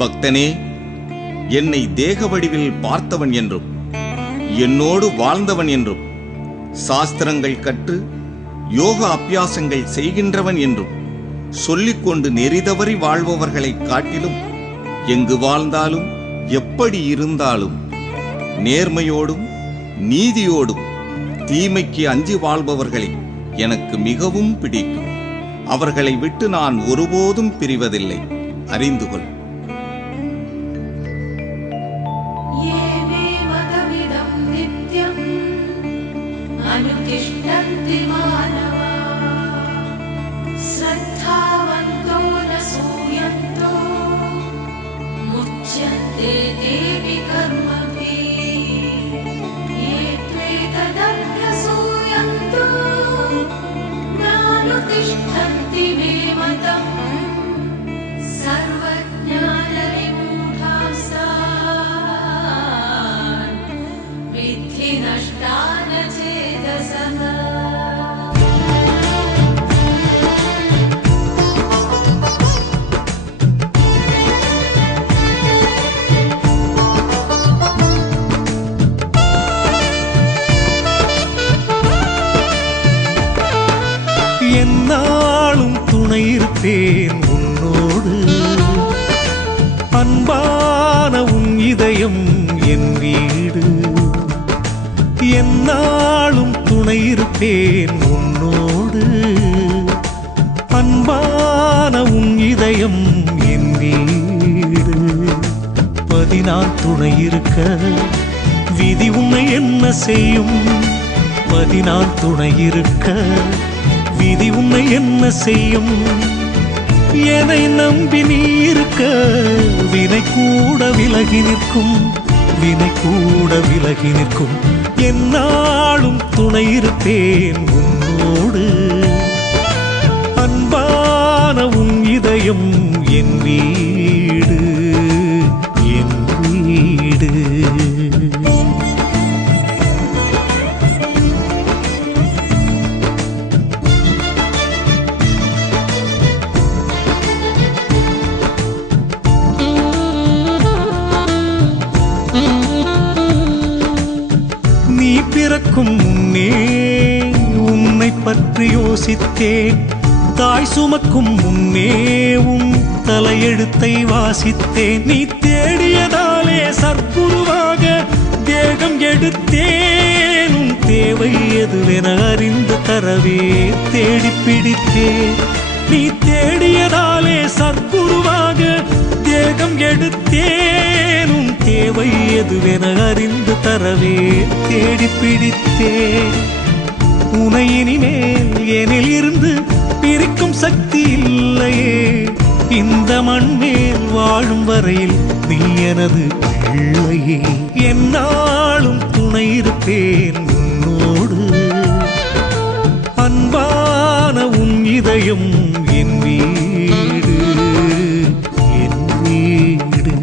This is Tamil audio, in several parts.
பக்தனே, என்னை தேக வடிவில் பார்த்தவன் என்றும் என்னோடு வாழ்ந்தவன் என்றும் சாஸ்திரங்கள் கற்று யோக அபியாசங்கள் செய்கின்றவன் என்றும் சொல்லிக்கொண்டு நெறிதவறி வாழ்பவர்களை காட்டிலும் எங்கு வாழ்ந்தாலும் எப்படி இருந்தாலும் நேர்மையோடும் நீதியோடும் தீமைக்கு அஞ்சி வாழ்பவர்களை எனக்கு மிகவும் பிடிக்கும். அவர்களை விட்டு நான் ஒருபோதும் பிரிவதில்லை. அறிந்து கொள். என்னாலும் துணை இருப்பேன் உன்னோடு. அன்பான உன் இதயம் என் வீடு. என்னாலும் துணை இருப்பேன் உன்னோடு. அன்பான உன் இதயம் என் வீடு. பதினால் துணை இருக்க விதி உன்னை என்ன செய்யும்? பதினால் துணை இருக்க விதி உன்னை என்ன செய்யும்? என்னை நம்பி நீ இருக்க வினை கூட விலகி நிற்கும். வினை கூட விலகி நிற்கும். என்னாலும் துணை இருப்பேன் உன்னோடு. அன்பான உன் இதயம் என் வீடு. என் வீடு. பிறக்கும் முன்னே உன்னை பற்றி யோசித்தேன். தாய் சுமக்கும் முன்னே உன் தலையெழுத்தை வாசித்தேன். நீ தேடியதாலே சற்குருவாக தேகம் எடுத்தேன். உன் தேவை எதுவென அறிந்து தரவே தேடி பிடித்தேன். நீ தேடியதாலே சற்குருவாக தேகம் எடுத்தேன். உன் தேவை எதுவென அறிந்து தரவே தேடி பிடித்தேன். உனை இனிமேல் எனில் இருந்து பிரிக்கும் சக்தி இல்லையே. இந்த மண் மேல் வாழும் வரையில் நீ எனது பிள்ளையே. என்னாலும் துணை இருப்பேன் உன்னோடு. அன்பான உன் இதயம் என் வீடு. என் வீடு.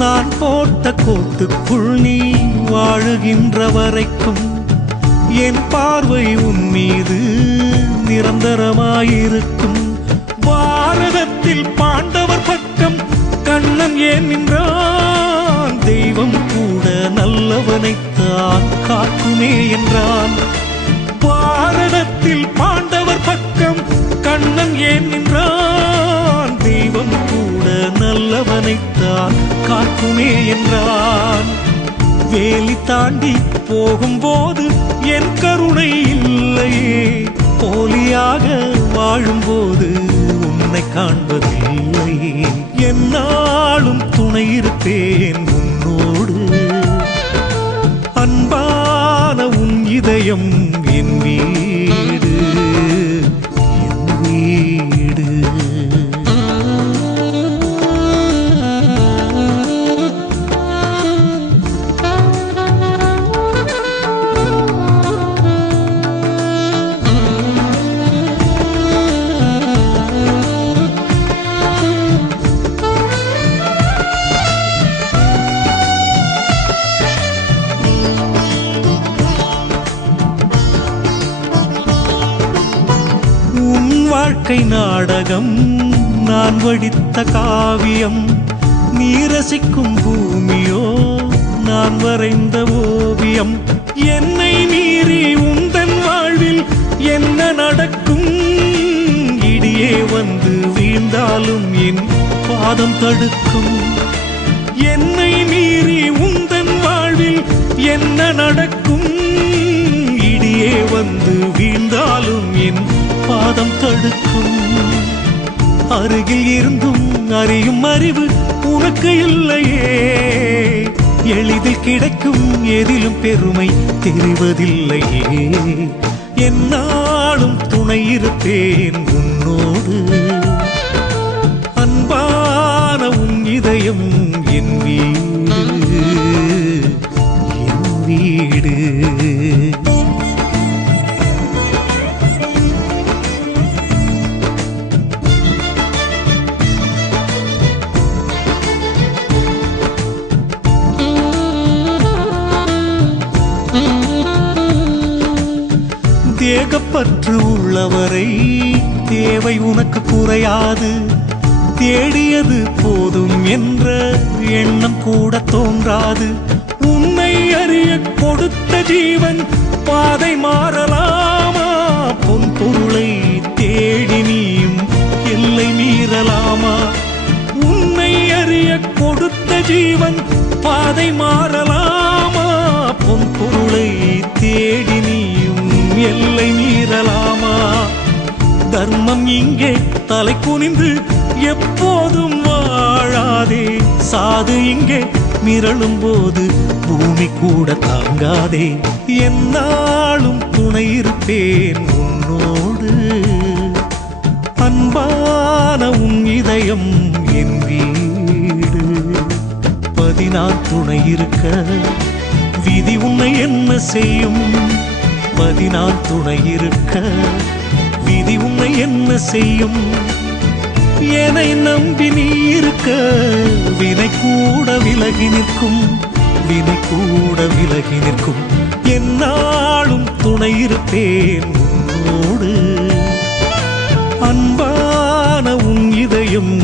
நான் போட்ட கோட்டுக்குள் நீ வாழுகின்ற வரைக்கும் என் பார்வை உன் மீது நிரந்தரமாயிருக்கும். பாரதத்தில் பாண்டவர் பக்கம் கண்ணன் ஏன் நின்றான்? தெய்வம் கூட நல்லவனைத்தான் காக்குமே என்றான். பாரதத்தில் பாண்டவர் பக்கம் கண்ணன் ஏன் நின்றான்? தெய்வம் கூட நல்லவனைத்தான் காக்குமே என்றான். வேலி தாண்டி போகும்போது என் கருணை இல்லையே. போலியாக வாழும்போது உன்னை காண்பதில்லையே. என்னாலும் துணை இருப்பேன் உன்னோடு. அன்பான உன் இதயம் என் வீடு. என் வீடு. வாழ்க்கை நாடகம் நான் வடித்த காவியம், நீ ரசிக்கும் பூமியோ நான் வரைந்த ஓவியம். என்னை மீறி உந்தன் வாழ்வில் என்ன நடக்கும்? இடியே வந்து வீழ்ந்தாலும் என் பாதம் தடுக்கும். என்னை மீறி உந்தன் வாழ்வில் என்ன நடக்கும்? இடியே வந்து வீழ்ந்தாலும் என் பாதம் தடுக்கும். அருகில் இருந்தும் அறியும் அறிவு உனக்கு இல்லையே, எளிதில் கிடைக்கும் எதிலும் பெருமை தெரிவதில்லையே. என்னாலும் துணை இருப்பேன் உன்னோடு, அன்பான உன் இதயம் என் வீடு, என் வீடு. தேகப்பற்று உள்ளவரை தேவை உனக்கு குறையாது, தேடியது போதும் என்ற எண்ணம் கூட தோன்றாது. உன்னை அறிய கொடுத்த ஜீவன் பாதை மாறலாமா? பொன் பொருளை தேடி நீயும் எல்லை மீறலாமா? உன்னை அறிய கொடுத்த ஜீவன் பாதை மாறலாமா? பொன் பொருளை தேடி நீயும் எல்லை மீறலாமா? தர்மம் இங்கே தலை குனிந்து எப்போதும் வாழாதே, சாது இங்கே மிரளும் போது பூமி கூட தாங்காதே. என்னாலும் துணை இருப்பேன் உன்னோடு, அன்பான உன் இதயம் என் வீடு. 14 துணை இருக்க விதி உன்னை என்ன செய்யும்? 14 துணை இருக்க விதி உன்னை என்ன செய்யும்? என்னை நம்பி நீ இருக்க வினை கூட விலகி நிற்கும், வினை கூட விலகி நிற்கும். என்னாலும் துணை இருப்பேன் உன்னோடு, அன்பான உன் இதயம்